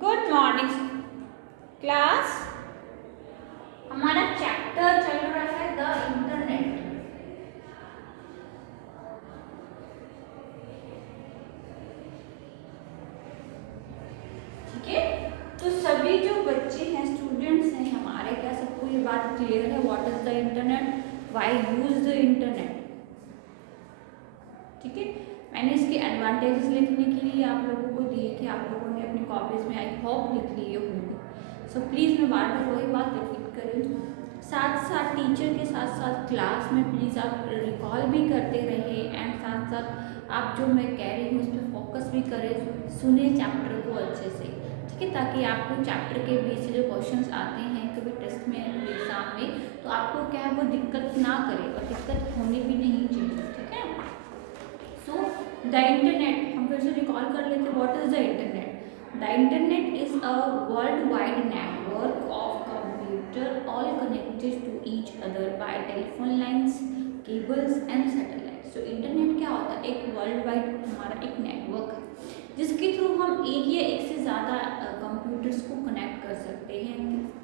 Good morning class. हमारा चैप्टर चल रहा है द इंटरनेट। ठीक है, तो सभी जो बच्चे हैं, स्टूडेंट्स हैं हमारे, क्या सबको ये बात क्लियर है? What is the internet, why use the internet? ठीक है, मैंने इसके एडवांटेजेस लिखने के लिए आप लोगों को दिए थे, आप लोगों ने अपनी कॉपीज में आई होप लिख लिए होंगे। सो प्लीज़ मैं बार बार वही बात रिपीट करूँ, साथ साथ टीचर के साथ साथ क्लास में प्लीज़ आप रिकॉल भी करते रहे एंड साथ साथ आप जो मैं कह रही हूँ उस पर फोकस भी करें, सुने चैप्टर को अच्छे से। ठीक है, ताकि आपको चैप्टर के बीच से जो क्वेश्चंस आते हैं कभी टेस्ट में एग्जाम में, तो आपको क्या है वो दिक्कत ना करे और दिक्कत होनी भी नहीं चाहिए। ठीक है, सो द इंटरनेट हम फिर से रिकॉल कर लेते हैं। What is the internet? The internet is a world wide network of computer all connected to each other by telephone lines, cables and satellite. तो इंटरनेट क्या होता है? एक वर्ल्ड वाइड हमारा एक नेटवर्क है जिसके थ्रू हम एक या एक से ज़्यादा कंप्यूटर्स को कनेक्ट कर सकते हैं।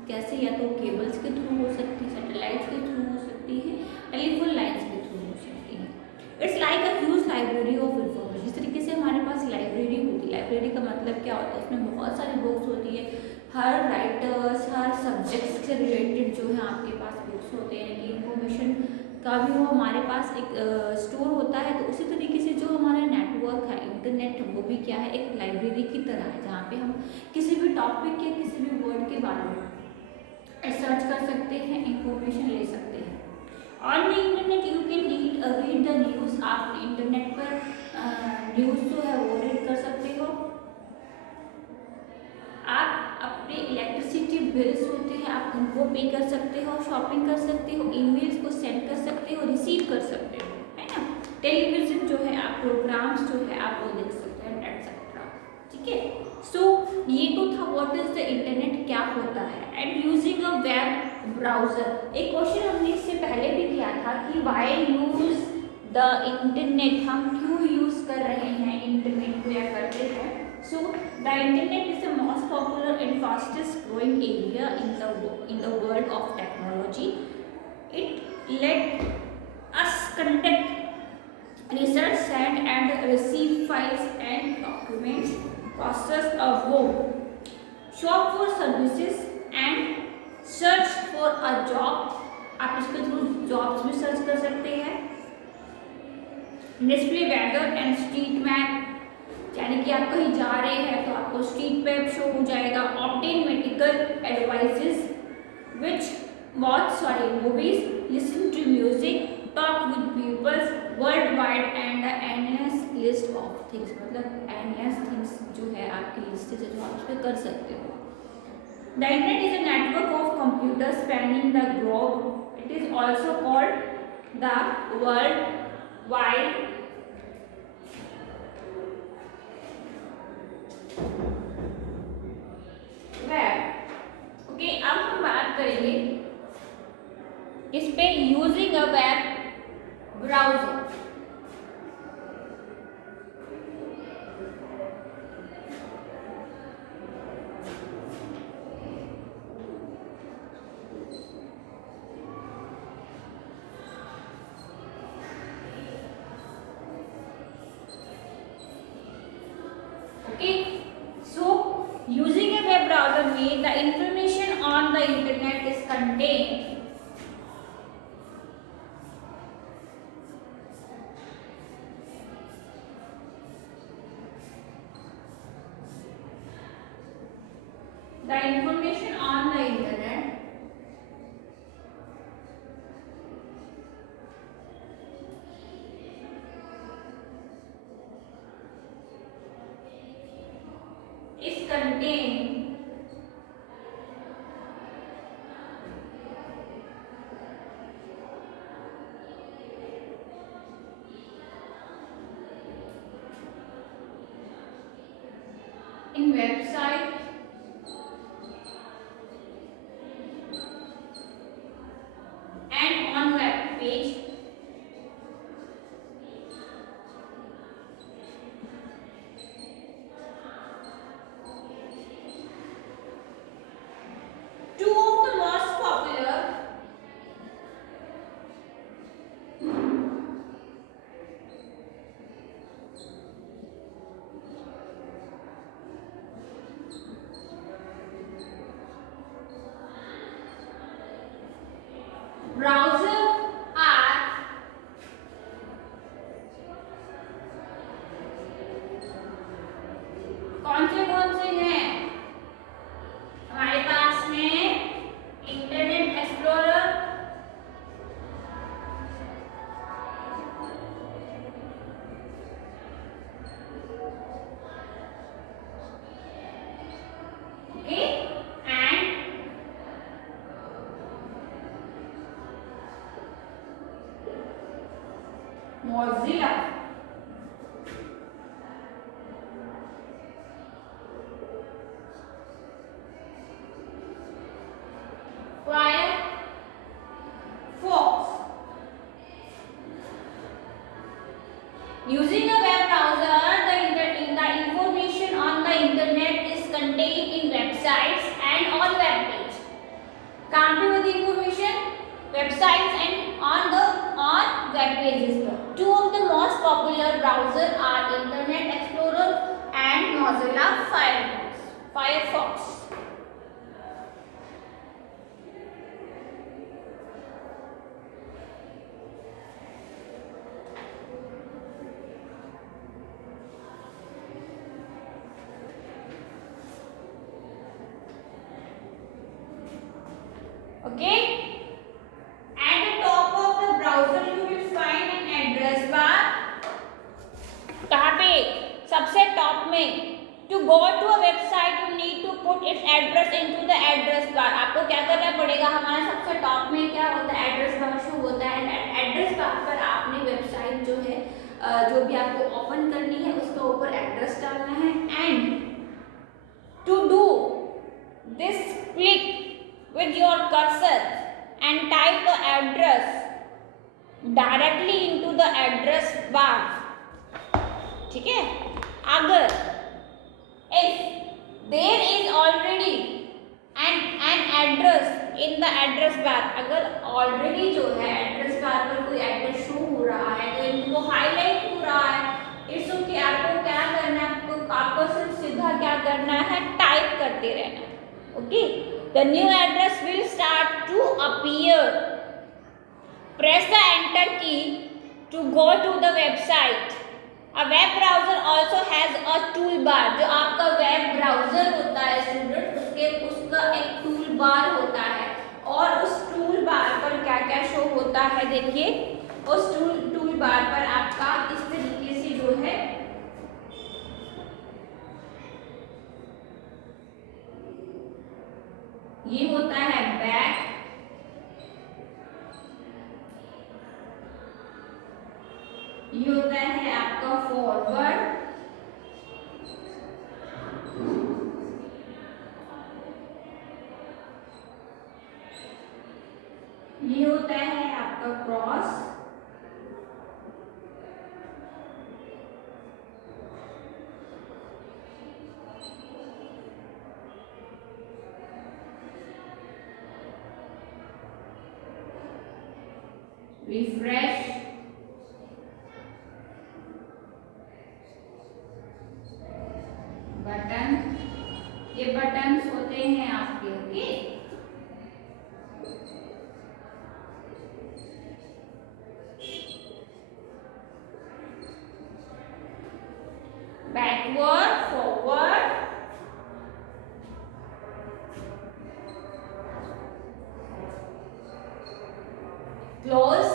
कैसे? या तो केबल्स के थ्रू हो सकती है, सैटेलाइट्स के थ्रू हो सकती है, टेलीफोन लाइन्स के थ्रू हो सकती है। It's like a huge library of information. जिस तरीके से हमारे पास लाइब्रेरी होती है, लाइब्रेरी का मतलब क्या होता है? उसमें बहुत सारी बुक्स होती है, हर राइटर्स हर सब्जेक्ट्स से रिलेटेड जो है आपके पास बुक्स होते हैं कि इंफॉर्मेशन का भी वो हमारे पास एक स्टोर होता है। तो उसी तरीके से जो हमारा नेटवर्क है इंटरनेट, वो भी क्या है? एक लाइब्रेरी की तरह है जहाँ पे हम किसी भी टॉपिक या किसी भी वर्ड के बारे में सर्च कर सकते हैं, इंफॉर्मेशन ले सकते हैं। On the internet you can read the news. आप इंटरनेट पर न्यूज़ जो है वो रीड कर सकते हो। आप अपने इलेक्ट्रिसिटी बिल्स होते हैं आप उनको पे कर सकते हो, शॉपिंग कर सकते हो, ईमेल्स को सेंड कर सकते हो, रिसीव कर सकते हो, है ना। टेलीविजन जो है आप प्रोग्राम्स जो है आप वो देख सकते हैं एटसेट्रा। ठीक है, सो ये तो था व्हाट इज द इंटरनेट, क्या होता है। And using a web browser, एक क्वेश्चन हमने इससे पहले भी किया था कि व्हाई यूज द इंटरनेट, हम क्यों यूज कर रहे हैं इंटरनेट को या करते हैं। So the internet is the most popular and fastest growing area in the world of technology. It let us conduct research, send and receive files and documents, process a work, shop for services and search for a job. आप इसके through jobs भी सर्च कर सकते हैं। Display weather and street map, यानी कि आप कहीं जा रहे हैं तो आपको स्ट्रीट मैप शो हो जाएगा। Obtain medical advices, which watch movies, listen to music, talk with peoples world wide and the endless list of things. मतलब एंडलेस थिंग्स जो है आपकी लिस्ट से जो आप उस पर कर सकते हो। The internet is a network of computer spanning the globe. It is also called the world wide web. Okay, अब हम बात करेंगे इस पे using a web browser. Okay, so using a web browser means the information on the internet is contained the information on the internet is contained in website and on web page Mozilla. Firefox. Using a web browser, the information on the internet is contained in websites and on web page. कहाँ पे होती information? Websites and on web pages पर. Two of the most popular browser are Internet Explorer and Mozilla Firefox. Okay. At the top of the browser you will find an address bar. कहाँ पे? सबसे टॉप में. To go to a website you need to put its address into the address bar. आपको क्या करना पड़ेगा? हमारा सबसे टॉप में क्या होता है? एड्रेस बार शो होता है. एड्रेस बार पर आपने वेबसाइट जो है जो भी आपको ओपन करनी है उसके ऊपर एड्रेस डालना है. And to do this click with your cursor and type the address directly into the address bar. ठीक है? अगर if there is already an address in the address bar, अगर already जो है address bar पर कोई address शो हो रहा है तो इनको highlight हो रहा है. It's okay. आपको क्या करना है? आपको सिर्फ सीधा क्या करना है? टाइप करते रहना. Okay. The new address will start to appear. Press the enter key to go to the website. A web browser also has a toolbar. जो आपका वेब ब्राउजर होता है स्टूडेंट उसका एक टूल बार होता है और उस टूल बार पर क्या क्या शो होता है देखिए. उस टूल बार पर आपका इस तरीके से जो है ये होता है बैक. ये होता है आपका फॉरवर्ड. ये होता है आपका क्रॉस. रिफ्रेश. बटन. ये बटन्स होते हैं आपके. Okay. Backward, forward, close,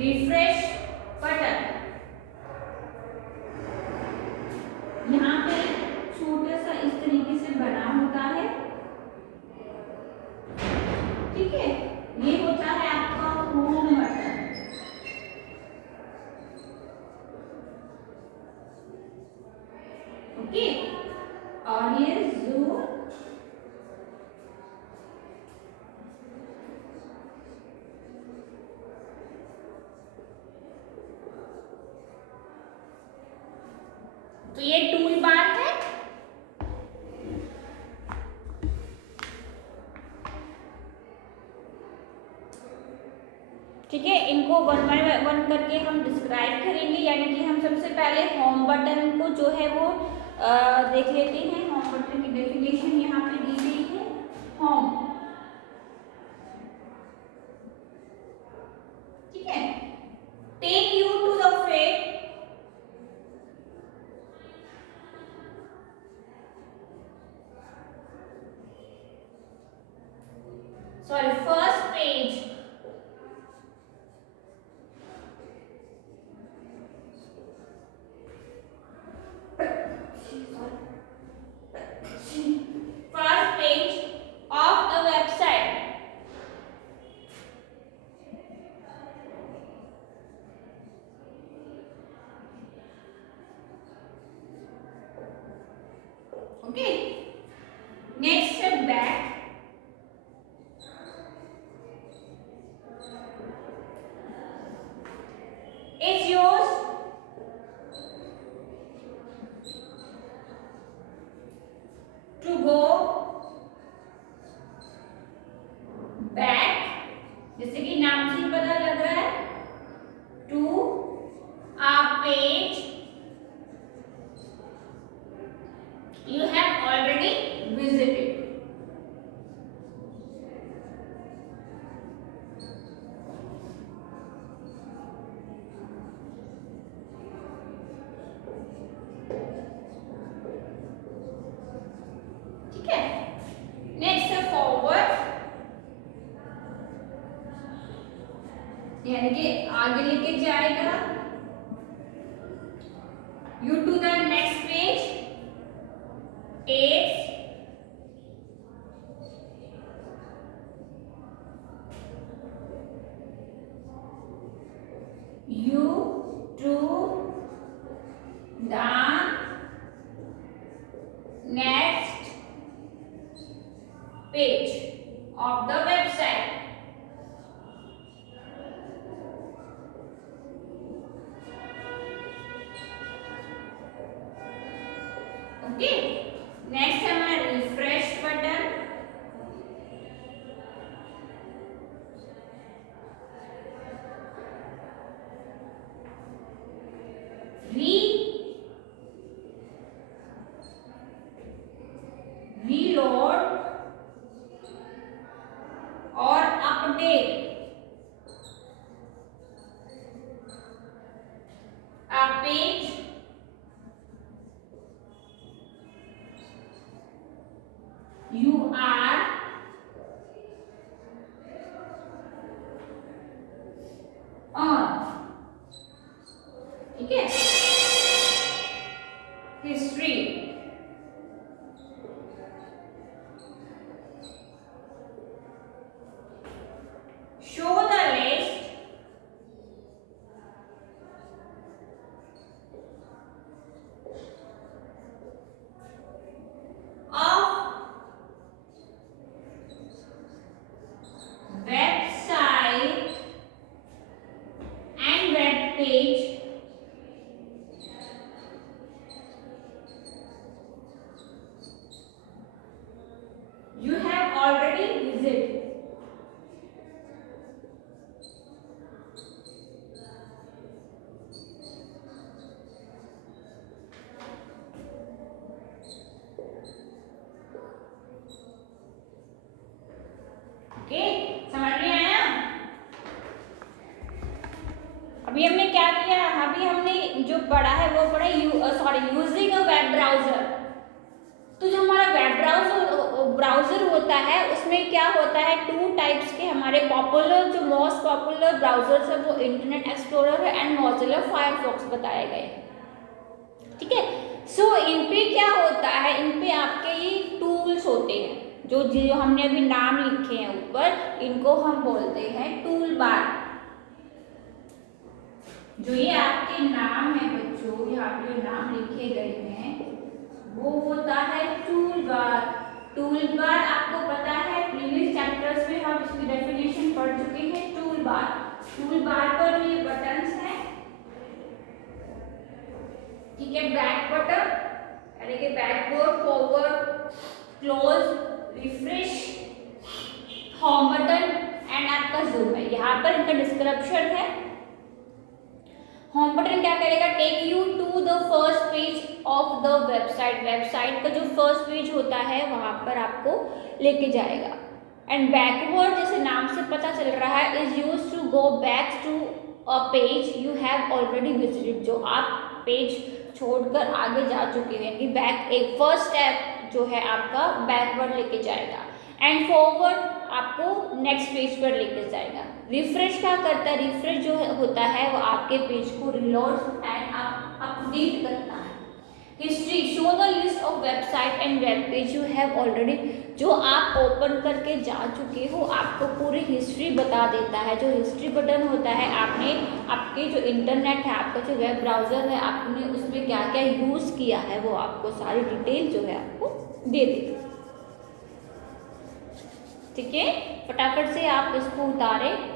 refresh button. यहाँ पे छोटा सा इस तरीके से बना होता है. ठीक है. ये होता है आपका होम बटन. ओके. और ये जूम. तो ये टूल बार है. ठीक है. इनको वन बाय वन करके हम डिस्क्राइब करेंगे. यानी कि हम सबसे पहले होम बटन को जो है वो देख लेते हैं. होम बटन की डेफिनेशन यहाँ पे दी गई है. होम. ठीक है. Take you to the fate. Sorry, first page. First page of the website. Next step back. It's yours to go back, जैसे कि नाम से ही पता लग रहा है, to a page you have already visited. ठीक है, नेक्स्ट है फॉरवर्ड, यानी कि आगे लेके जाएगा, you to the next page. It's you to the next page of the website. Okay, next है हमारा रिफ्रेश बटन. रीलोड और update a page you are on. ठीक है, history, show the list of website and web page you have already visited. Okay, समझ में आया? अभी हमने क्या किया, अभी हमने जो पढ़ा है वो पढ़ा यूजिंग अ वेब ब्राउजर. तो जो हमारा वेब ब्राउजर होता है उसमें क्या होता है, टू टाइप्स के हमारे पॉपुलर, जो मोस्ट पॉपुलर ब्राउजर्स है वो इंटरनेट एक्सप्लोरर है एंड मोजिला फायरफॉक्स बताए गए. ठीक है, सो इन पे क्या होता है, इन पे आपके ये टूल्स होते हैं, जो हमने अभी नाम लिखे हैं ऊपर, इनको हम बोलते हैं टूल बार. जो ये आपके नाम है बच्चों, यहाँ पे जो नाम लिखे गए हैं वो होता है टूल बार. टूल बार आपको पता है, प्रीवियस चैप्टर्स में हम इसकी डेफिनेशन पढ़ चुके हैं. टूल बार पर ये बटन्स हैं. ठीक है, बैक बटन यानी कि backward, forward, close, refresh, home button and आपका जूम है. यहाँ पर इनका डिस्क्रिप्शन है. होम बटन क्या करेगा, take you to the first page of the website. Website का जो फर्स्ट पेज होता है वहां पर आपको लेके जाएगा. एंड बैकवर्ड, जैसे नाम से पता चल रहा है, is use to go back to a page you have already visited. जो आप पेज छोड़कर आगे जा चुके हैं, कि बैक एक फर्स्ट स्टेप जो है आपका बैकवर्ड लेके जाएगा. एंड फॉरवर्ड आपको नेक्स्ट पेज पर लेके जाएगा. रिफ्रेश क्या करता है, रिफ्रेश जो होता है वो आपके पेज को रिलोड एंड अपडेट करता है. History, show the list of website and web page you have already. जो आप ओपन करके जा चुके हो आपको पूरी हिस्ट्री बता देता है. जो हिस्ट्री बटन होता है, आपने आपके जो इंटरनेट है, आपका जो वेब ब्राउजर है, आपने उसमें क्या क्या यूज़ किया है वो आपको सारी डिटेल जो है आपको दे देगा. ठीक है, फटाफट से आप इसको उतारें।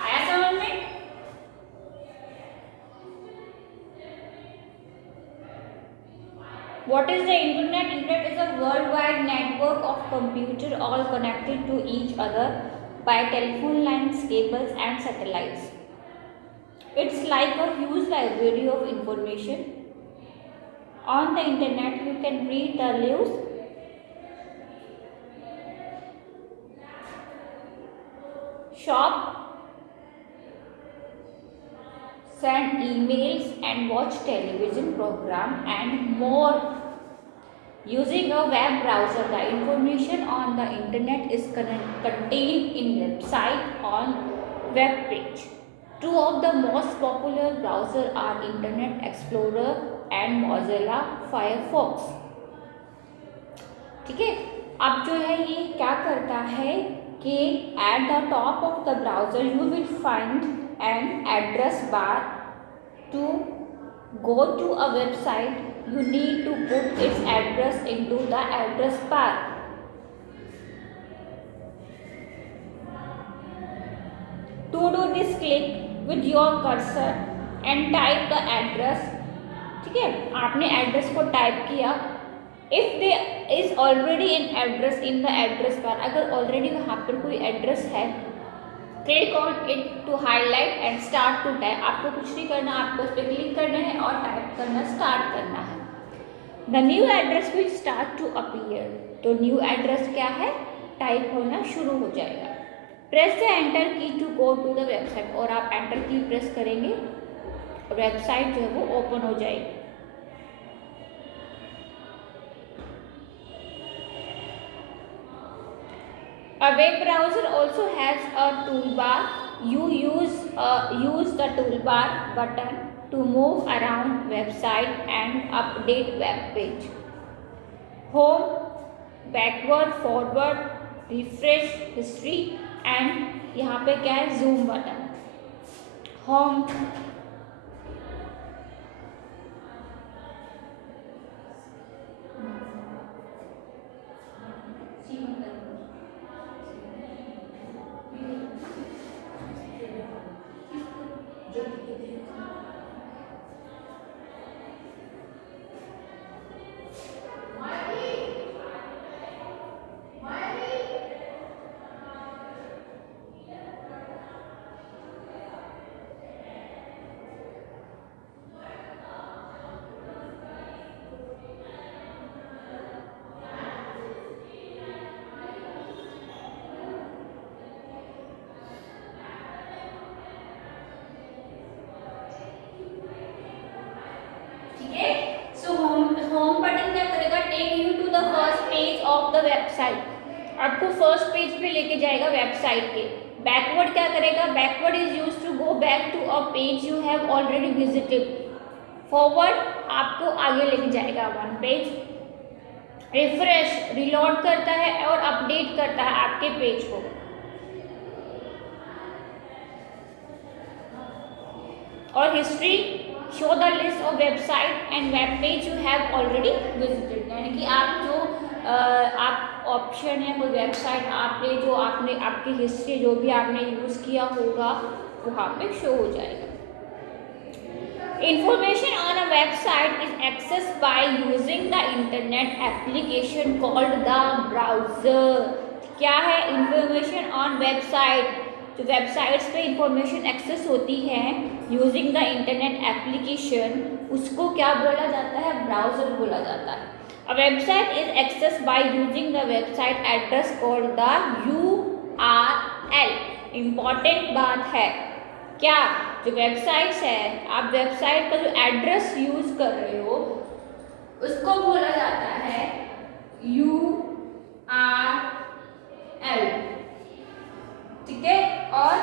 आया समझ में? What is the internet? Internet is a worldwide network of computers all connected to each other by telephone lines, cables and satellites. It's like a huge library of information. On the internet you can read the news, shop, send emails and watch television program and more. Using a web browser, the information on the internet is contained in website on web page. Two of the most popular browsers are Internet Explorer and Mozilla Firefox. ठीक है, अब जो है ये क्या करता है कि at the top of the browser you will find an address bar. To go to a website you need to put its address into the address bar. To do this, click with your cursor and type the address. ठीक है, आपने एड्रेस को type किया. If there is already in address in the address bar, अगर already वहाँ पर कोई address है, click on it to highlight and start to type. आपको कुछ नहीं करना, आपको उस पर क्लिक करना है और टाइप करना स्टार्ट करना है. The new address will start to appear. तो न्यू एड्रेस क्या है, टाइप होना शुरू हो जाएगा. Press the enter key to go to the website. और आप एंटर की प्रेस करेंगे, वेबसाइट जो है वो ओपन हो जाएगी. A web browser also has a toolbar. You use the toolbar button to move around website and update web page. Home, backward, forward, refresh, history, and यहाँ पे क्या है, जूम बटन, होम, ठीक है। सो होम बटन क्या करेगा, take you to the first page of the website, आपको first page पे लेके जाएगा वेबसाइट के। बैकवर्ड क्या करेगा, backward is use to go back to a page you have already visited. Forward आपको आगे लेके जाएगा वन पेज। रिफ्रेश रिलोड करता है और अपडेट करता है आपके पेज को। और history show the list of website and web page you have already visited, यानी कि आप जो आप ऑप्शन है कोई वेबसाइट आपने जो आपने आपकी हिस्ट्री जो भी आपने यूज़ किया होगा वहाँ पे शो हो जाएगा। Information on a website is accessed by using the internet application called the browser। क्या है, इंफॉर्मेशन ऑन वेबसाइट, जो वेबसाइट्स पे इंफॉर्मेशन एक्सेस होती है यूजिंग द इंटरनेट एप्लीकेशन, उसको क्या बोला जाता है, ब्राउजर बोला जाता है। A website is access by using the website address called the URL। Important बात है, क्या जो वेबसाइट्स है, आप वेबसाइट का जो एड्रेस यूज कर रहे हो उसको बोला जाता है URL, ठीक है। और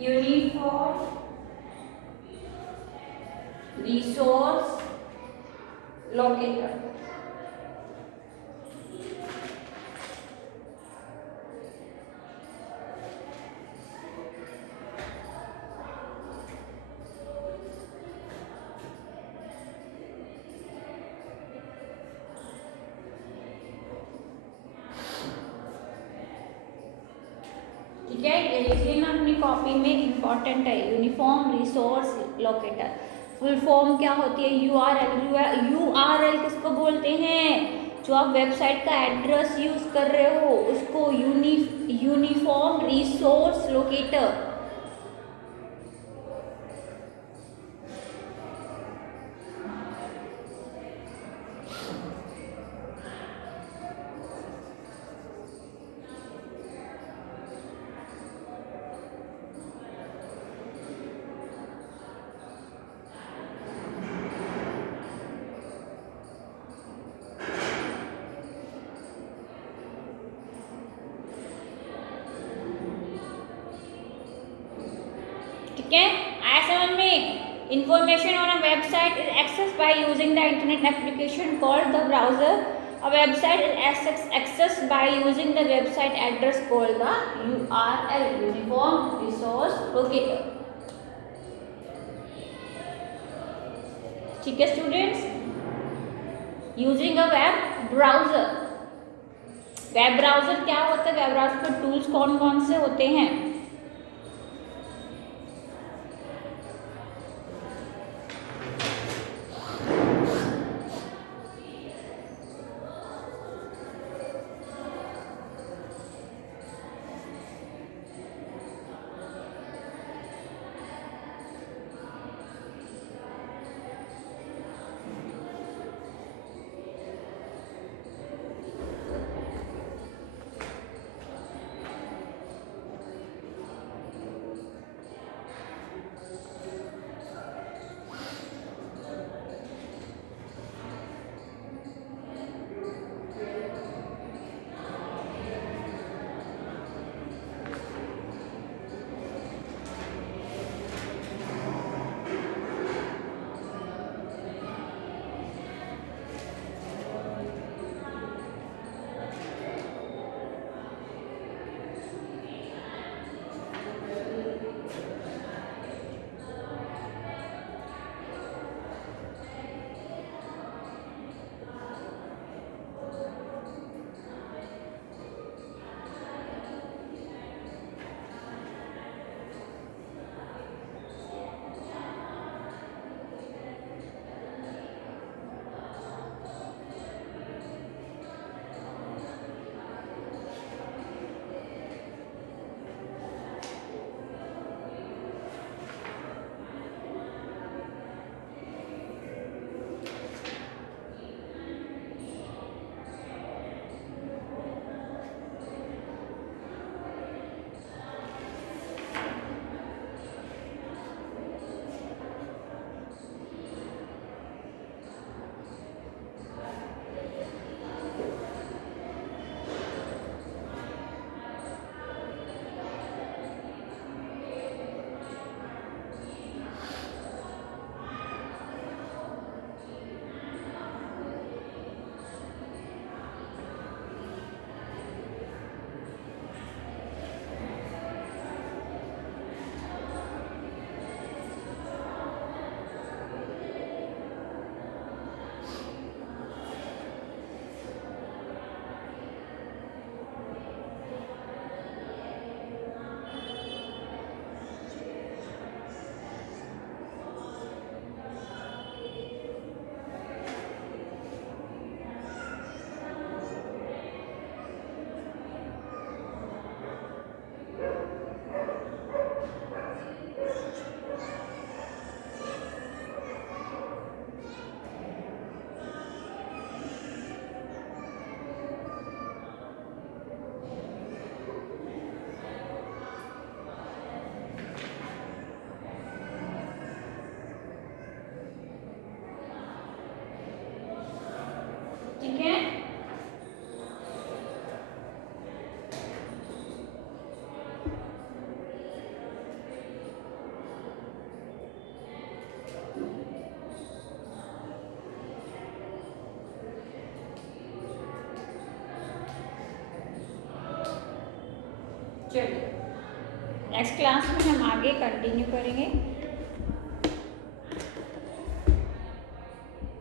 यूनिफॉर्म रिसोर्स लोकेटर, ठीक है। ये लिख लेना अपनी कॉपी में, इंपॉर्टेंट है। Uniform resource locator full form क्या होती है, URL। URL किसको बोलते हैं, जो आप वेबसाइट का एड्रेस यूज कर रहे हो उसको यूनिफॉर्म रिसोर्स लोकेटर। ठीक है, आया समझ में। Information on a website is access by using the internet application called the browser. A website is accessed by using the website address called the URL, Uniform Resource Locator। ठीक है students, using a web browser. Web browser क्या होता है, web browser के टूल्स कौन कौन से होते हैं, चलिए नेक्स्ट क्लास में हम आगे कंटिन्यू करेंगे।